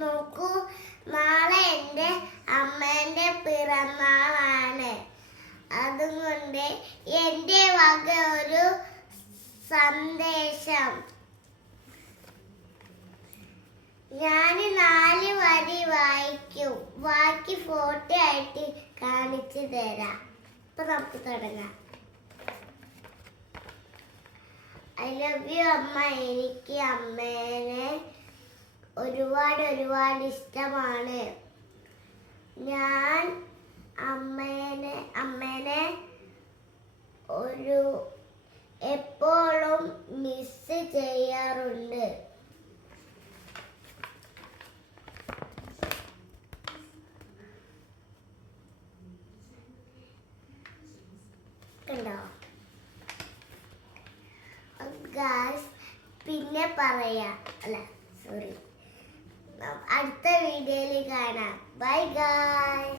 നോക്കൂ നാളെ എൻ്റെ അമ്മേൻ്റെ പിറന്നാളാണ്. അതുകൊണ്ട് എൻ്റെ വക ഒരു സന്ദേശം. ഞാൻ 4 വരി വായിക്കും. ബാക്കി ഫോട്ടോ ആയിട്ട് കാണിച്ചു തരാം. ഇപ്പൊ നമുക്ക് തുടങ്ങാം. ഐ ലവ് യു അമ്മ. എനിക്ക് അമ്മേനെ ഒരുപാട് ഇഷ്ടമാണ്. ഞാൻ അമ്മേനെ എപ്പോഴും മിസ് ചെയ്യാറുണ്ട്. കണ്ടോ ഗായ്സ്? പിന്നെ പറയാം. അടുത്ത വീഡിയോയിൽ കാണാം. Bye guys.